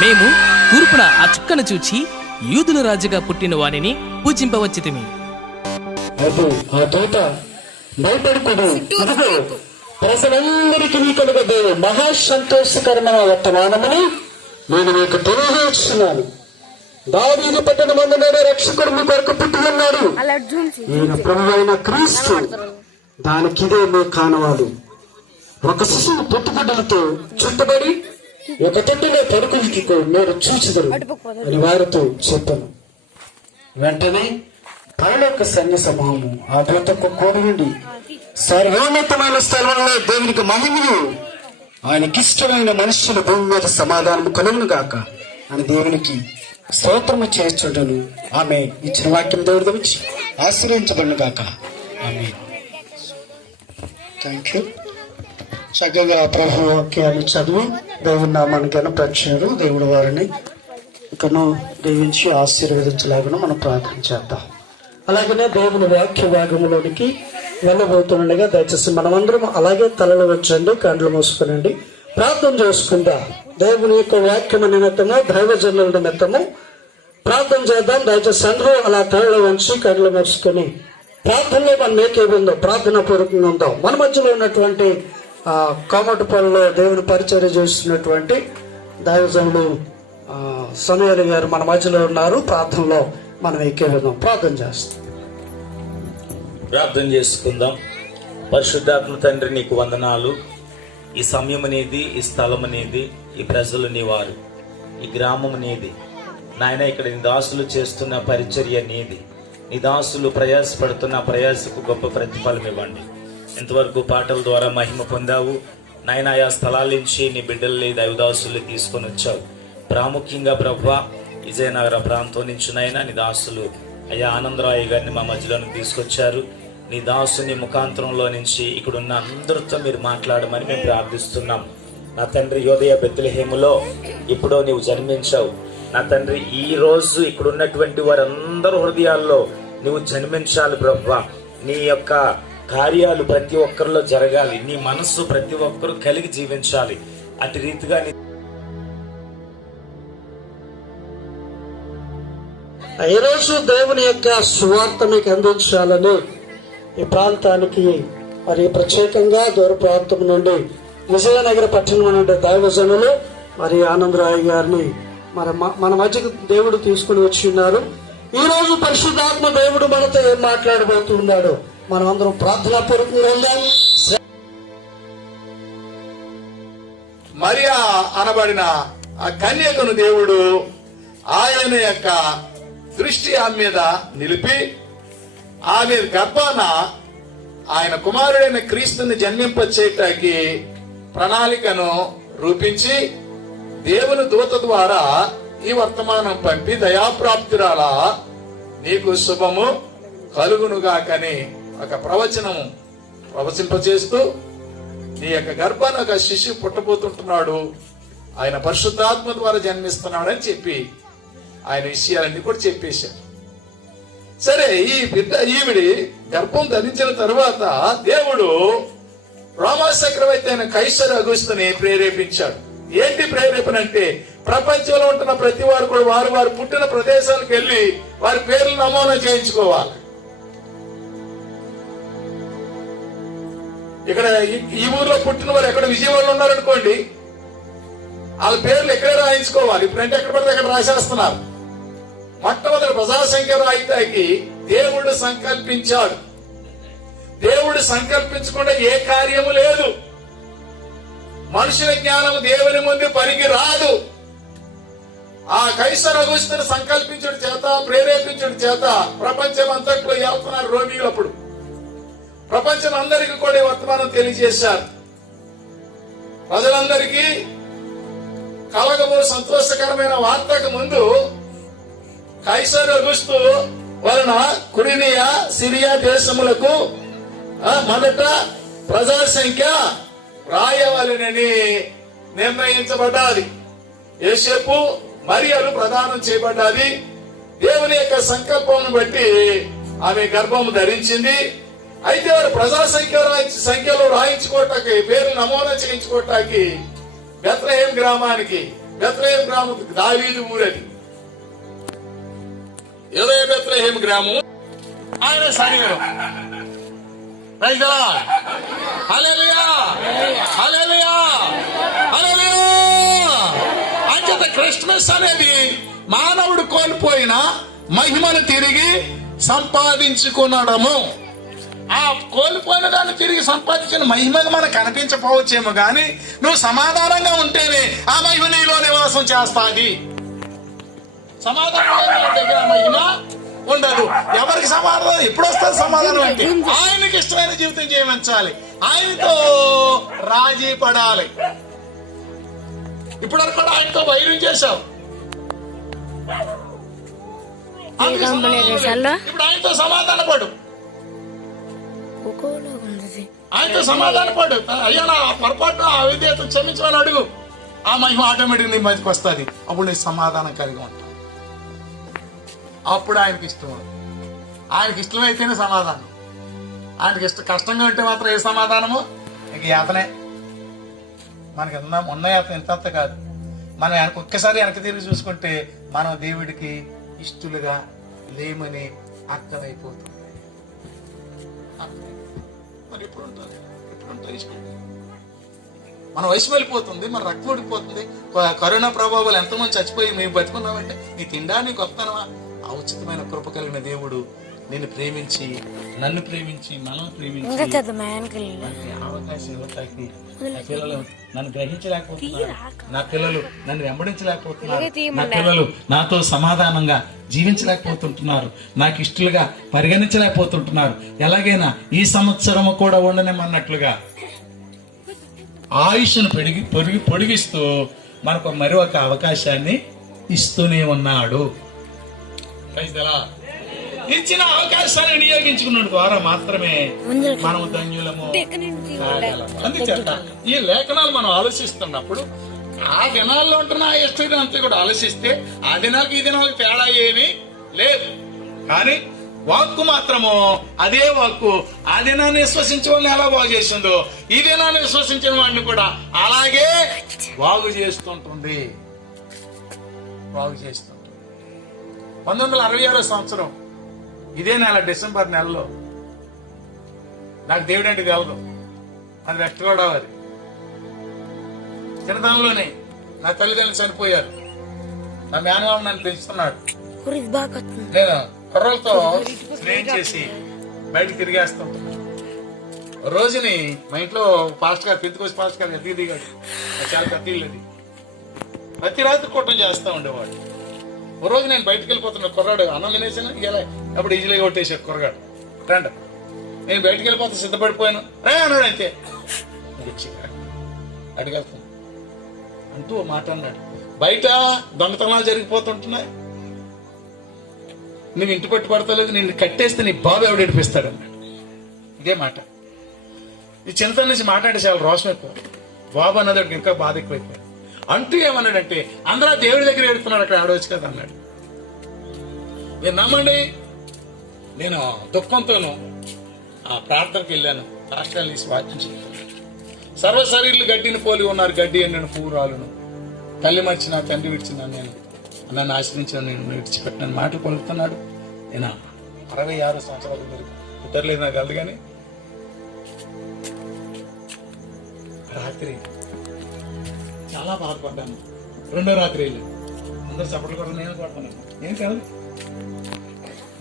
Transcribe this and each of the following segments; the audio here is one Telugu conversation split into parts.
మేము తూర్పున ఆ చుక్కను చూచి యూదుల రాజుగా పుట్టిన వానిని పూజింపవచ్చితిమి. భయపడుకుడు, ఇదిగో ప్రజలందరికీ కలుగదు మహాసంతోషకరమైన వర్తమానమని నేను మీకు తెలియజేస్తున్నాను. దావీదు పట్టణమందున రక్షకుడు మీ కొరకు పుట్టి ఉన్నాడు. ఈయన ప్రభువైన క్రీస్తు. దానికిదే మీ కానవాడు. ఒక శిశువు పుట్టుబిడ్డలతో చుట్టబడి ఒక తొట్టిలో పడుకుని మీరు చూచుదరు అని వారితో చెప్పాను. వెంటనే పరలోక సైన్య సమూహము ఆ దూతకు కూడి సర్వోన్నతమైన స్థలంలో దేవునికి మహిమలు, ఆయనకిష్టమైన మనుషుల భూమి మీద సమాధానము కలుగును గాక అని దేవునికి స్తోత్రము చేస్తుండను. ఆమె ఇచ్చిన వాక్యం దేవుడు వచ్చి ఆశ్రయించబడును గాక. ఆమె థ్యాంక్ యూ. చక్కగా ప్రభు వాక్యాన్ని చదివి దేవుని నామాన్ని గణపరిచారు. దేవుడు వారిని ఇకను దీవించి ఆశీర్వదించలాగా మనం ప్రార్థన చేద్దాం. అలాగనే దేవుని వాక్య భాగంలోనికి వెళ్ళబోతుండగా దయచేసి మనమందరం అలాగే తలలు వచ్చండి, కండ్లు మూసుకునండి, ప్రార్థన చేసుకుందాం. దేవుని యొక్క వాక్యం నిమిత్తము, దైవజనుల నిమిత్తము ప్రార్థన చేద్దాం. దయచేసి అందరూ అలా తలలు వంచి కండ్లు మూసుకొని ప్రార్థనలో మనం ఏకేముందో ప్రార్థన పూర్వకంగా ఉందాం. మన మధ్యలో ఉన్నటువంటి కోమటిపల్లిలో దేవుని పరిచర్య చేస్తున్నటువంటి దైవజనులు సమయాలు గారు మన మధ్యలో ఉన్నారు. ప్రార్థనలో మనం ఏకేముందాం, ప్రార్థన చేస్తాం. ప్రార్థన చేసుకుందాం. పరిశుద్ధాత్మ తండ్రి, నీకు వందనాలు. ఈ సమయం అనేది, ఈ స్థలం అనేది, ఈ ప్రజలు నీ వారు, ఈ గ్రామం నీది నాయన. ఇక్కడ నీ దాసులు చేస్తున్న పరిచర్య నీది. నీ దాసులు ప్రయాసపడుతున్న ప్రయాసకు గొప్ప ప్రతిఫలం ఇవ్వండి. ఇంతవరకు పాటల ద్వారా మహిమ పొందావు నాయన. ఆయా స్థలాల నుంచి నీ బిడ్డల్ని, దైవదాసుల్ని తీసుకొని వచ్చావు. ప్రాముఖ్యంగా ప్రభువా విజయనగర ప్రాంతం నుంచి నాయన నీ దాసులు అయ్యా ఆనందరాయ గారిని మా మధ్యలోకి తీసుకొచ్చారు. నీ దాసుని ముఖాంతరంలో నుంచి ఇక్కడున్న అందరితో మీరు మాట్లాడమని మేము ప్రార్థిస్తున్నాం. నా తండ్రి, యోదయ బెత్లెహేములో ఇప్పుడో నీవు జన్మించావు నా తండ్రి. ఈ రోజు ఇక్కడ ఉన్నటువంటి వారందరూ హృదయాల్లో నువ్వు జన్మించాలి ప్రభువా. నీ యొక్క కార్యాలు ప్రతి ఒక్కరిలో జరగాలి. నీ మనస్సు ప్రతి ఒక్కరు కలిగి జీవించాలి. అటు రీతిగా ఈరోజు దేవుని యొక్క సువార్త మీకు అందించాలని ఈ ప్రాంతానికి మరి ప్రత్యేకంగా దూర ప్రాంతం నుండి విజయనగర పట్టణం నుండి దైవజనులు మరి ఆనందరాయ గారిని మరి మన మధ్యకు దేవుడు తీసుకుని వచ్చి ఉన్నారు. ఈ రోజు పరిశుద్ధాత్మ దేవుడు మనతో ఏం మాట్లాడబోతున్నాడు మనం అందరం ప్రార్థనా పూర్వకంగా వెళ్దాం. మరియా అనబడిన ఆ కన్యకను దేవుడు ఆయన యొక్క దృష్టి ఆమె మీద నిలిపి ఆమె గర్భాన ఆయన కుమారుడైన క్రీస్తుని జన్మింపచేయటానికి ప్రణాళికను రూపించి దేవుని దూత ద్వారా ఈ వర్తమానం పంపి, దయాప్రాప్తురాలా నీకు శుభము కలుగునుగాకని ఒక ప్రవచనము ప్రవచింపచేస్తూ, నీ యొక్క గర్భాన ఒక శిశువు పుట్టబోతుంటున్నాడు, ఆయన పరిశుద్ధాత్మ ద్వారా జన్మిస్తున్నాడని చెప్పి ఆయన విషయాలన్నీ కూడా చెప్పేశారు. సరే, ఈ బిడ్డ ఈవిడి గర్భం ధరించిన తరువాత దేవుడు రోమా చక్రవర్తి అయిన కైసర్ అగుస్తుని ప్రేరేపించాడు. ఏంటి ప్రేరేపణ అంటే, ప్రపంచంలో ఉంటున్న ప్రతి వారు కూడా వారు పుట్టిన ప్రదేశాలకు వెళ్లి వారి పేర్లు నమోనా చేయించుకోవాలి. ఇక్కడ ఈ ఊర్లో పుట్టిన వారు ఎక్కడ విజయవాడలో ఉన్నారనుకోండి, వాళ్ళ పేర్లు ఎక్కడే రాయించుకోవాలి. ఇప్పుడంటే ఎక్కడ పడితే అక్కడ రాసేస్తున్నారు. మొట్టమొదటి ప్రజాసంఖ్య రాయితాకి దేవుడు సంకల్పించాడు. దేవుడు సంకల్పించకుండా ఏ కార్యము లేదు. మనుషుల జ్ఞానం దేవుని ముందు పనికి రాదు. ఆ కైసర్ అగుస్తుని సంకల్పించడం చేత, ప్రేరేపించడం చేత ప్రపంచం అంతట్లో వెళ్తున్నారు రోమిలు. అప్పుడు ప్రపంచం అందరికీ కూడా వర్తమానం తెలియజేశారు. ప్రజలందరికీ కలగబో సంతోషకరమైన వార్తకు ముందు కైసర్ అగుస్తు వలన కుడినియా, సిరియా దేశములకు మొదట ప్రజా సంఖ్య రాయవలనని నిర్ణయించబడ్డాది. యోసేపు మరియలు ప్రదానం చేయబడ్డాది. దేవుని యొక్క సంకల్పం బట్టి ఆమె గర్భము ధరించింది. అయితే వారు ప్రజా సంఖ్యలో రాయించుకోవటానికి, పేర్లు నమోనా చేయించుకోవటానికి బెత్లెహేం గ్రామానికి, బెత్లెహేం గ్రామం దావీదు ఊరది, ఏదో బెత్లెహేం గ్రామం, ఆయన శనివారం. అంచేత క్రిస్మస్ అనేది మానవుడు కోల్పోయిన మహిమను తిరిగి సంపాదించుకునడము. ఆ కోల్పోయిన దాన్ని తిరిగి సంపాదించిన మహిమను మనకు కనిపించకపోవచ్చేమో గాని నువ్వు సమాధానంగా ఉంటేనే ఆ మహిమ నీలో నివాసం చేస్తాది. సమాధానం దగ్గర మహిమ ఉండదు. ఎవరికి సమాధానం ఎప్పుడు వస్తుంది? సమాధానం అంటే ఆయనకి ఇష్టమైన జీవితం జీవించాలి, ఆయనతో రాజీ పడాలి. ఇప్పుడు వరకు కూడా ఆయనతో వైరం చేశావు, ఇప్పుడు ఆయనతో సమాధాన పడు, ఆయనతో సమాధాన పడు. అయ్యా నా పొరపాటు అవిధేయత క్షమించమని అడుగు, ఆ మహిమ ఆటోమేటిక్ నీ మధ్యకి వస్తుంది. అప్పుడు నీ సమాధానం కలిగి ఉంటావు. అప్పుడు ఆయనకి ఇష్టం. ఆయనకి ఇష్టమైతేనే సమాధానం. ఆయనకి కష్టంగా ఉంటే మాత్రం ఏ సమాధానము? ఇక యాతనే. మనకి ఉన్న యాతన ఇంత కాదు. మనం ఒక్కసారి వెనక్కి తిరిగి చూసుకుంటే మనం దేవుడికి ఇష్టలుగా లేమని అర్థమైపోతుంది. మరి ఎప్పుడు ఉంటుంది? ఇష్టం మన వయసు వెళ్ళిపోతుంది, మన రక్తం ఉడికిపోతుంది. కరోనా ప్రభావాలు ఎంతమంది చచ్చిపోయి మేము బతుకున్నామంటే నీ తినడానికి వస్తానవా? ఆ ఉచితమైన కృప కలిగిన దేవుడు నిన్ను ప్రేమించి, నన్ను ప్రేమించి, మనం ప్రేమించి అవకాశం ఇవ్వటానికి నా పిల్లలు నన్ను గ్రహించలేకపోతున్నారు, నా పిల్లలు నన్ను వెంబడించలేకపోతున్నారు, నా పిల్లలు నాతో సమాధానంగా జీవించలేకపోతుంటున్నారు, నాకు ఇష్టలుగా పరిగణించలేకపోతుంటున్నారు. ఎలాగైనా ఈ సంవత్సరం కూడా ఉండనేమన్నట్లుగా ఆయుష్ను పొడిగిస్తూ మనకు మరి ఒక అవకాశాన్ని ఇస్తూనే ఉన్నాడు. ఇచ్చిన అవకాశాన్ని వినియోగించుకున్న ద్వారా మాత్రమే మనం ధన్యులము. అందుచేత ఈ లేఖనాలు మనం ఆలోచిస్తున్నప్పుడు ఆ దినాల్లో ఉంటున్న ఆ హిస్టరీ అంతా కూడా ఆలోచిస్తే ఆ దినాలకి ఈ దినాలకి తేడా ఏమీ లేదు. కానీ వాక్కు మాత్రము అదే వాక్కు ఆ దినాన్ని విశ్వసించే వాళ్ళని ఎలా బాగు చేసిందో ఈ దినాన్ని విశ్వసించిన వాడిని కూడా అలాగే బాగు చేస్తుంటుంది. 1966 సంవత్సరం ఇదే నెల డిసెంబర్ నెలలో నాకు దేవుడు అంటే తెలదు. అది వెస్ట్ గోదావరి. చిన్నతనంలోనే నా తల్లిదండ్రులు చనిపోయారు. నా మేనమామ నన్ను పెంచుతున్నాడు. నేను కుర్రలతో స్నేహం చేసి బయటకు తిరిగేస్తుంటున్నాను. రోజుని మా ఇంట్లో పాస్ట్ గారు, పెద్దకోసి పాస్ట్ గారు ఎదిగి దిగాడు. చాలా కత్తిళ్ళది. ప్రతి రాత్రి కూటం చేస్తూ ఉండేవాడు. ఓ రోజు నేను బయటకు వెళ్ళిపోతున్నా, కుర్రాడు అన్నం తినేసాను, ఇలా అప్పుడు ఈజీగా కొట్టేసాడు కుర్రగాడు. రండి, నేను బయటకు వెళ్ళిపోతే సిద్ధపడిపోయాను. అన్నాడు అంతే. అడిగెళ్తాను అంటూ ఓ మాట అన్నాడు. బయట దొంగతనాలు జరిగిపోతుంటున్నాయి, నువ్వు ఇంటి పట్టు పడతలేదు, నిన్ను కట్టేస్తే నీ బాబు ఎవడు ఏడిపిస్తాడు అన్నాడు. ఇదే మాట. ఈ చిన్నతనం నుంచి మాట్లాడే చాలా రోషం ఎక్కువ. బాబు అన్నది ఇంకా బాధ ఎక్కువైపోయింది. అంటూ ఏమన్నాడంటే అందరూ దేవుడి దగ్గర ఏడుతున్నాడు, అక్కడ ఆడవచ్చు కదా అన్నాడు. మీరు నమ్మండి, నేను దుఃఖంతోనూ ఆ ప్రార్థనకి వెళ్ళాను. రాష్ట్రాలు తీసి వాక్యం చెప్తాను. సర్వశరీరులు గడ్డిని పోలి ఉన్నారు, గడ్డి ఎండిన పూరాలను. తల్లి మర్చిన తండ్రి విడిచిన నేను, నన్ను ఆశ్రయించిన నేను విడిచిపెట్టిన మాటలు పలుకుతున్నాడు. నేను 66 సంవత్సరాలు మీరు కుదరలేదు నాకు కలదు. కానీ రాత్రి చాలా బాధపడ్డాను. రెండో రాత్రి వెళ్ళి అందరూ చప్పట్లు కొడతాను, నేను కొడతాను. ఏం కాదు,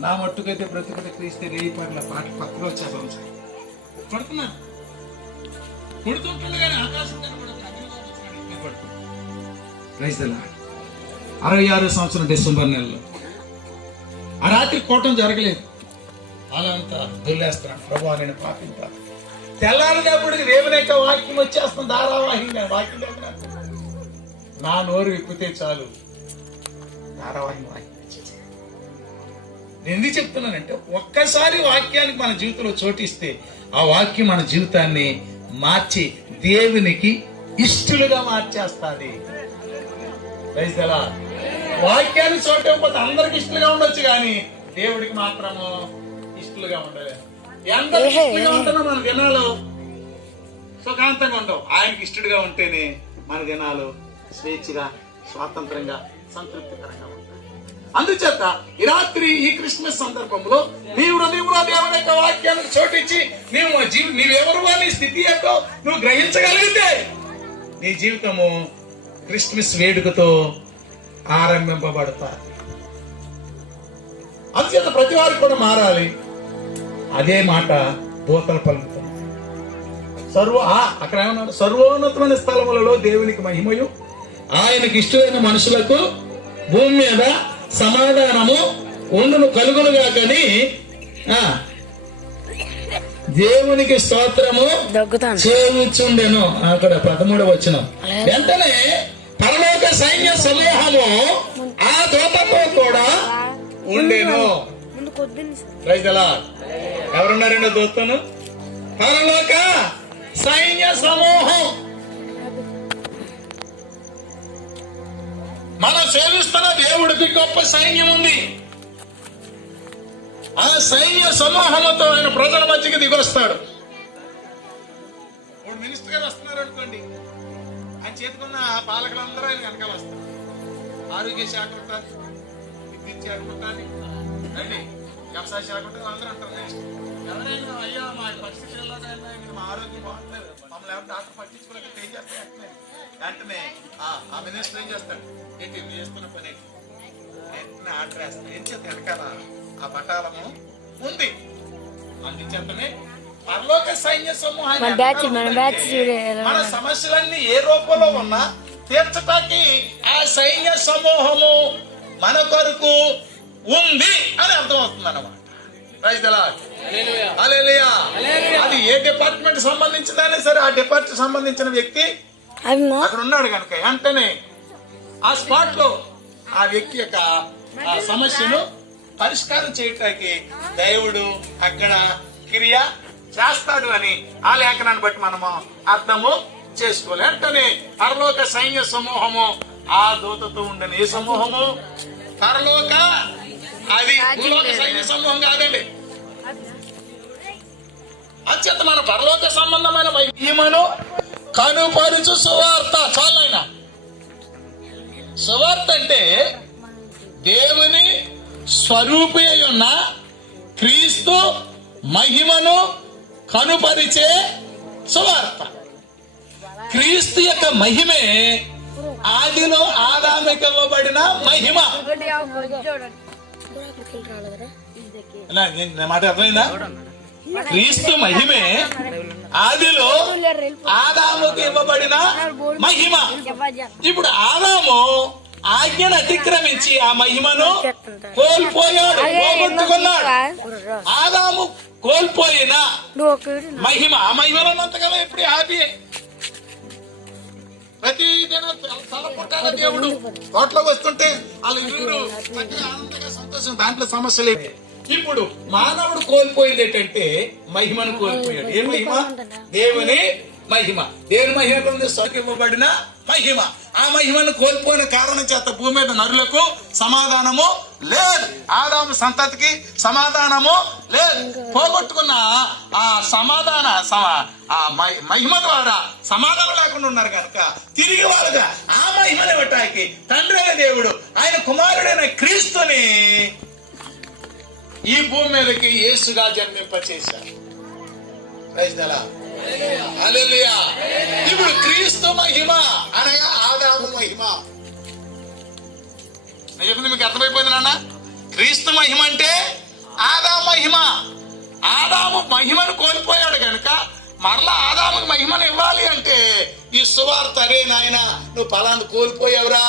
నా మట్టుకైతే బ్రతుకుట క్రీస్తే రేయి పట్ల పాట పక్కన వచ్చేసాను సార్. పడుతున్నా పుడుతుంటుంది కానీ ఆకాశం కనబడుతుంది. 66 సంవత్సరం డిసెంబర్ నెలలో ఆ రాత్రి కోటం జరగలేదు. అలా అంతా దొల్లేస్తున్నాను, ప్రభు నేను పాపించా. తెల్లారినప్పటికి దేవుని యొక్క వాక్యం వచ్చేస్తుంది ధారావాహిగా. వాక్యం నా నోరు విప్పితే చాలు ధారావాహి వాక్యం. నేను ఎందుకు చెప్తున్నానంటే ఒక్కసారి వాక్యానికి మన జీవితంలో చోటిస్తే ఆ వాక్యం మన జీవితాన్ని మార్చి దేవునికి ఇష్టలుగా మార్చేస్తుంది. వాక్యాన్ని చోటు ఇవ్వకపోతే అందరికి ఇష్టలుగా ఉండొచ్చు, కానీ దేవుడికి మాత్రము ఇష్టలుగా ఉండలేదు. ఎంత ఇష్టంగా ఉంటున్నా మన దినాలు సుఖాంతంగా ఉండవు. ఆయనకి ఇష్టడుగా ఉంటేనే మన దినాలు స్వేచ్ఛగా, స్వాతంత్రంగా, సంతృప్తికరంగా ఉంటాయి. అందుచేత ఈ రాత్రి ఈ క్రిస్మస్ సందర్భంలో నీ హృదయంలో దేవుని యొక్క వాక్యానికి చోటిచ్చి నీవెవరు నీ స్థితి ఏంటో నువ్వు గ్రహించగలిగితే నీ జీవితము క్రిస్మస్ వేడుకతో ఆరంభింపబడతారు. అందుచేత ప్రతి వారికి కూడా మారాలి. అదే మాట దూతలు పలుకుతుంది. అక్కడ ఏమన్నాడు? సర్వోన్నతమైన స్థలములలో దేవునికి మహిమయు, ఆయనకి ఇష్టమైన మనుషులకు భూమి మీద సమాధానము ఉండును కలుగునుగా కానీ దేవునికి స్తోత్రము చేయుచుండెను. అక్కడ 13వ వచనం. వెంటనే పరలోక సైన్య సమూహము ఆ దూతతో కూడా ఉండేను. ఎవరున్నారండి దూతను? పరలోక సైన్య సమూహం. మనం సేవిస్తున్న దేవుడికి గొప్ప సైన్యం ఉంది. ఆ సైన్య సమూహంతో ఆయన ప్రజల మధ్యకి దిగొస్తాడు. ఇప్పుడు మినిస్టర్ గారు వస్తున్నారు అనుకోండి, ఆయన చేతుకున్న పాలకులందరూ ఆయన వెనకాల వస్తారు. ఆరోగ్య శాఖ ఉంటారు, విద్యుత్ శాఖ ఉంటుంది, రండి వ్యవసాయ శాఖ ఉంటుంది, అందరూ అంటారు. ఎవరైనా అయ్యా మా పరిస్థితి మా ఆరోగ్యం బాగుంటలేదు, మమ్మల్ని ఎవరు డాక్టర్ పట్టించుకోలేక ఏం చేస్తాను వెంటనే ఆ మినిస్టర్ ఏం చేస్తాడు? ఏంటి నువ్వు చేస్తున్న పని వెంటనే ఆర్డర్ వేస్తాడు. ఏం చేత వెనకాల ఆ పటాలము ఉంది. అందుచేతనే పరలోక సైన్య సమూహాన్ని మన సమస్యలన్నీ ఏ రూపంలో ఉన్నా తీర్చటానికి ఆ సైన్య సమూహము మన కొరకు ఉంది అని అర్థమవుతుంది అన్నమాట. అది ఏ డిపార్ట్మెంట్ సంబంధించిందైనా సరే ఆ డిపార్ట్మెంట్ సంబంధించిన వ్యక్తి అక్కడ ఉన్నాడు కనుక వెంటనే ఆ స్పాట్ లో ఆ వ్యక్తి యొక్క ఆ సమస్యను పరిష్కారం చేయటానికి దేవుడు అక్కడ క్రియ చేస్తాడు అని ఆ లేఖనాన్ని బట్టి మనము అర్థము చేసుకోవాలి. వెంటనే పరలోక సైన్య సమూహము ఆ దూతతో ఉండని. ఏ సమూహము? పరలోక, అది భూలోక సైన్య సమూహం కాదండి. అత్యంత మన పరలోక సంబంధమైన మహిమను కనుపరుచు సువార్త. చాలైనా సువార్త అంటే దేవుని స్వరూపి అయి ఉన్న క్రీస్తు మహిమను కనుపరిచే సువార్త. క్రీస్తు యొక్క మహిమే ఆదిలో ఆదాముకి ఇవ్వబడిన మహిమ. మాట అర్థమైందా? క్రీస్తు మహిమే ఆదిలో ఆదాముకి ఇవ్వబడిన మహిమ. ఇప్పుడు ఆదాము ఆజ్ఞను అతిక్రమించి ఆ మహిమను కోల్పోయాడు, పోగొట్టుకున్నాడు. ఆదాము కోల్పోయిన మహిమ, ఆ మహిమలో ఉన్నంతకాలం ఎప్పుడు హ్యాపీ. ప్రతి దినం తలపుట్టాల దేవుడు తోటలోకి వస్తుంటే వాళ్ళు ఇరువురు ఆనందంగా సంతోషం, దాంట్లో సమస్యలే. ఇప్పుడు మానవుడు కోల్పోయింది ఏంటంటే మహిమను కోల్పోయాడు. ఏ మహిమ? దేవుని మహిమ. దేవుని మహిమ ఇవ్వబడిన మహిమ. ఆ మహిమను కోల్పోయిన కారణం చేత భూమి మీద నరులకు సమాధానము లేదు, ఆదాము సంతతికి సమాధానము లేదు. పోగొట్టుకున్న ఆ సమాధాన మహిమ ద్వారా సమాధానం లేకుండా ఉన్నారు కనుక తిరిగి వాళ్ళుగా ఆ మహిమను ఇవ్వటానికి తండ్రి అయిన దేవుడు ఆయన కుమారుడైన క్రీస్తుని ఈ భూమి మీదకి యేసుగా జన్మింపచేశారు. హల్లెలూయా. ఇప్పుడు క్రీస్తు మహిమ అనగా ఆదాము మహిమ. నేను చెప్పింది మీకు అర్థమైపోయింది నాన్న? క్రీస్తు మహిమ అంటే ఆదాము మహిమ. ఆదాము మహిమను కోల్పోయాడు కనుక మరలా ఆదాముకి మహిమను ఇవ్వాలి అంటే ఈ సువార్త, అరే నాయన నువ్వు ఫలాన్ని కోల్పోయావురా,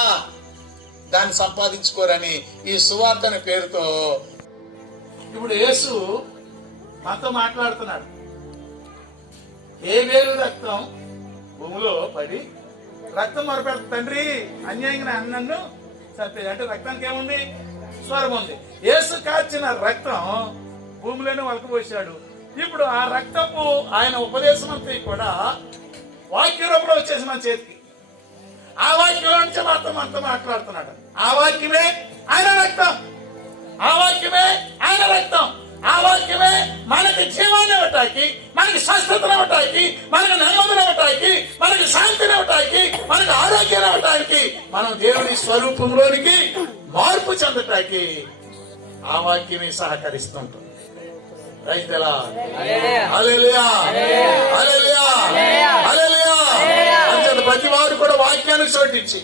దాన్ని సంపాదించుకోరని ఈ సువార్త అనే పేరుతో ఇప్పుడు యేసు మనతో మాట్లాడుతున్నాడు. ఏ వేలు రక్తం భూమిలో పడి రక్తం మొరపెడతా తండ్రి అన్యాయంగా నన్ను చంపేది అంటే రక్తానికి ఏముంది? స్వరం ఉంది. యేసు కాచిన రక్తం భూమిలోనే వలకపోసాడు. ఇప్పుడు ఆ రక్తపు ఆయన ఉపదేశం అంతా కూడా వాక్య రూపంలో వచ్చేసి మన చేతికి. ఆ వాక్యంలో నుంచి మనతో మాట్లాడుతున్నాడు. ఆ వాక్యమే ఆయన రక్తం, ఆ వాక్యమే ఆయన రక్తం, ఆ వాక్యమే మనకి జీవాన్ని ఇవ్వటానికి, మనకి స్వస్థతను ఇవ్వటానికి, మనకి నెమ్మదిని ఇవ్వటానికి, మనకి శాంతిని ఇవ్వటానికి, మనకి ఆరోగ్యం ఇవ్వటానికి, మనం దేవుని స్వరూపంలోనికి మార్పు చెందటానికి ఆ వాక్యమే సహకరిస్తుంటుంది. రైతులా హల్లెలూయా, హల్లెలూయా, హల్లెలూయా. అంచేత ప్రతి వారు కూడా వాక్యాన్ని చోటించి,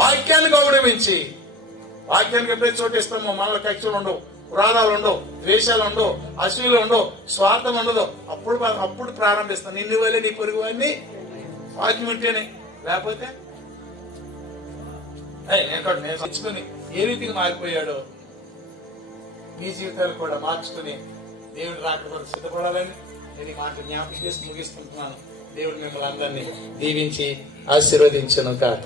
వాక్యాన్ని గౌరవించి, వాక్యానికి ఎప్పుడైతే చోటిస్తామో మనలో కక్షలు ఉండవు, పురాణాలు ఉండవు, ద్వేషాలు ఉండవు, అసూయలు ఉండవు, స్వార్థం ఉండదు. అప్పుడు ప్రారంభిస్తాను. నిన్ను వల్లే నీ పొరుగు వాడిని వాక్యం ఉంటేనే, లేకపోతే నేను తెచ్చుకుని ఏ రీతిగా మారిపోయాడో మీ జీవితాలు కూడా మార్చుకుని దేవుడు రాకపోతే సిద్ధపడాలని నేను ఈ మాట జ్ఞాపకం చేసి ముగిస్తుంటున్నాను. దేవుడు మిమ్మల్ని అందరినీ దీవించి ఆశీర్వదించను కాక.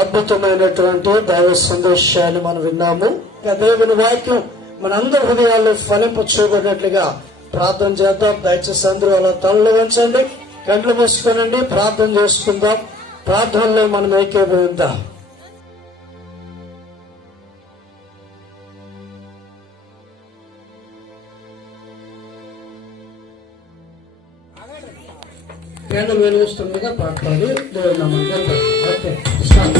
అద్భుతమైనటువంటి దైవ సందేశాన్ని మనం విన్నాము. దేవుని వాక్యం మనందరి హృదయాల్లో ఫలింపు చూపడినట్లుగా ప్రార్థన చేద్దాం. దయచేసి అందరూ అలా తలలు వంచండి, కండ్లు మూసుకోనండి, ప్రార్థన చేసుకుందాం. ప్రార్థనలో మనం ఏకీభవిద్దాం. క్యాండిల్ వెలిగిస్తుండగా పాడుకోవాలి. దేవుని నామమున ఓకే స్టార్ట్.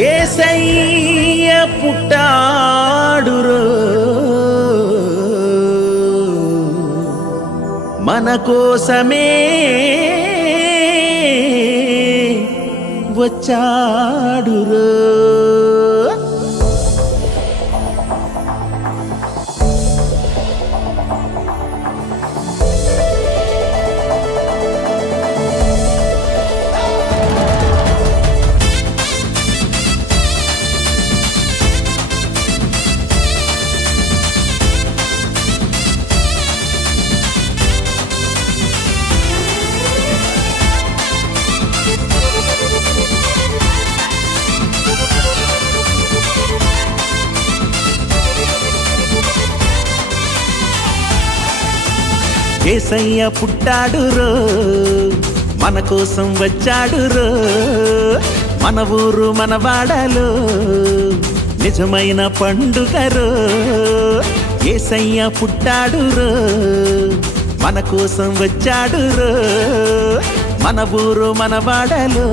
యేసయ్య పుట్టాడురో మన కోసమే వచ్చాడురో. యేసయ్య పుట్టాడురో మన కోసం వచ్చాడురో, మన ఊరు మన వాడలో నిజమైన పండుగరో. యేసయ్య పుట్టాడురో మన కోసం వచ్చాడురో, మన ఊరు మన వాడలో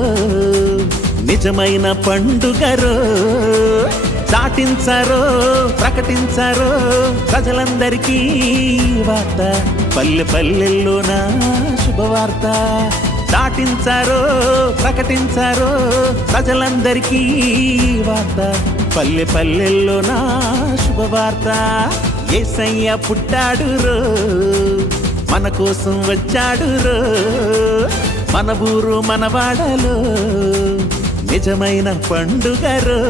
నిజమైన పండుగరో. చాటించరో ప్రకటించరో ప్రజలందరికీ వార్త, పల్లె పల్లెల్లోన శుభవార్త. చాటించరో ప్రకటించరో ప్రజలందరికీ వార్త, పల్లె పల్లెల్లోన శుభవార్త. యేసయ్య పుట్టాడు రో, మన కోసం వచ్చాడు రో, మన ఊరు మన వాడలో నిజమైన పండుగ రో.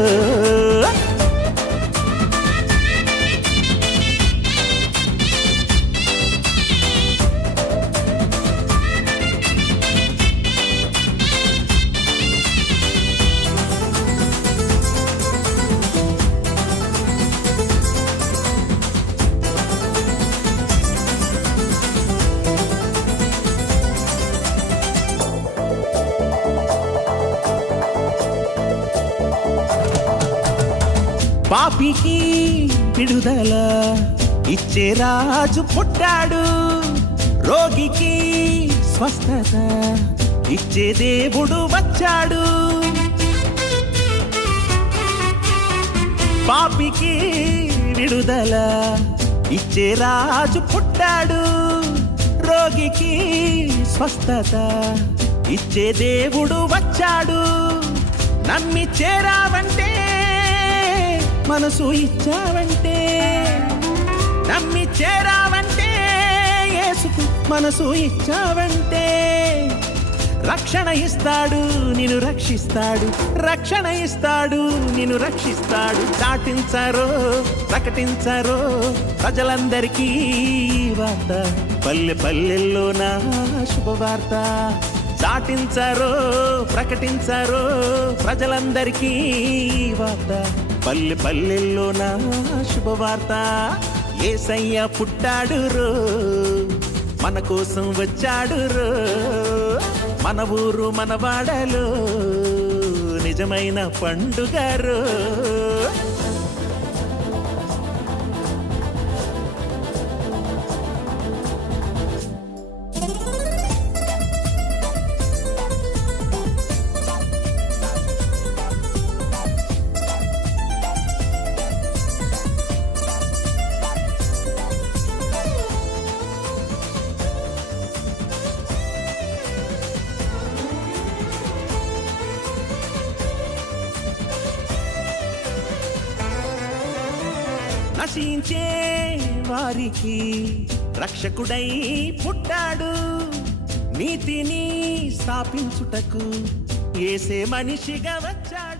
పాపికి విడుదల ఇచ్చే రాజు పుట్టాడు, రోగికి స్వస్థత ఇచ్చే దేవుడు వచ్చాడు. పాపికి విడుదల ఇచ్చే రాజు పుట్టాడు, రోగికి స్వస్థత ఇచ్చే దేవుడు వచ్చాడు. నమ్మి చేరావంటే మనసు ఇచ్చావంటే, నమ్మి చేరావంటే యేసుకు మనసు ఇచ్చావంటే రక్షణ ఇస్తాడు నిన్ను రక్షిస్తాడు, రక్షణ ఇస్తాడు నిన్ను రక్షిస్తాడు. చాటించరో ప్రకటించరో ప్రజలందరికీ వార్త, పల్లె పల్లెల్లోన శుభవార్త. చాటించరో ప్రకటించరో ప్రజలందరికీ వార్త, పల్లె పల్లెల్లోన శుభవార్త. యేసయ్య పుట్టాడు రో, మన కోసం వచ్చాడు రో, మన ఊరు మన వాడలో నిజమైన పండుగ రో. నశించే వారికి రక్షకుడై పుట్టాడు, నీతిని స్థాపించుటకు యేసే మనిషిగా వచ్చాడు.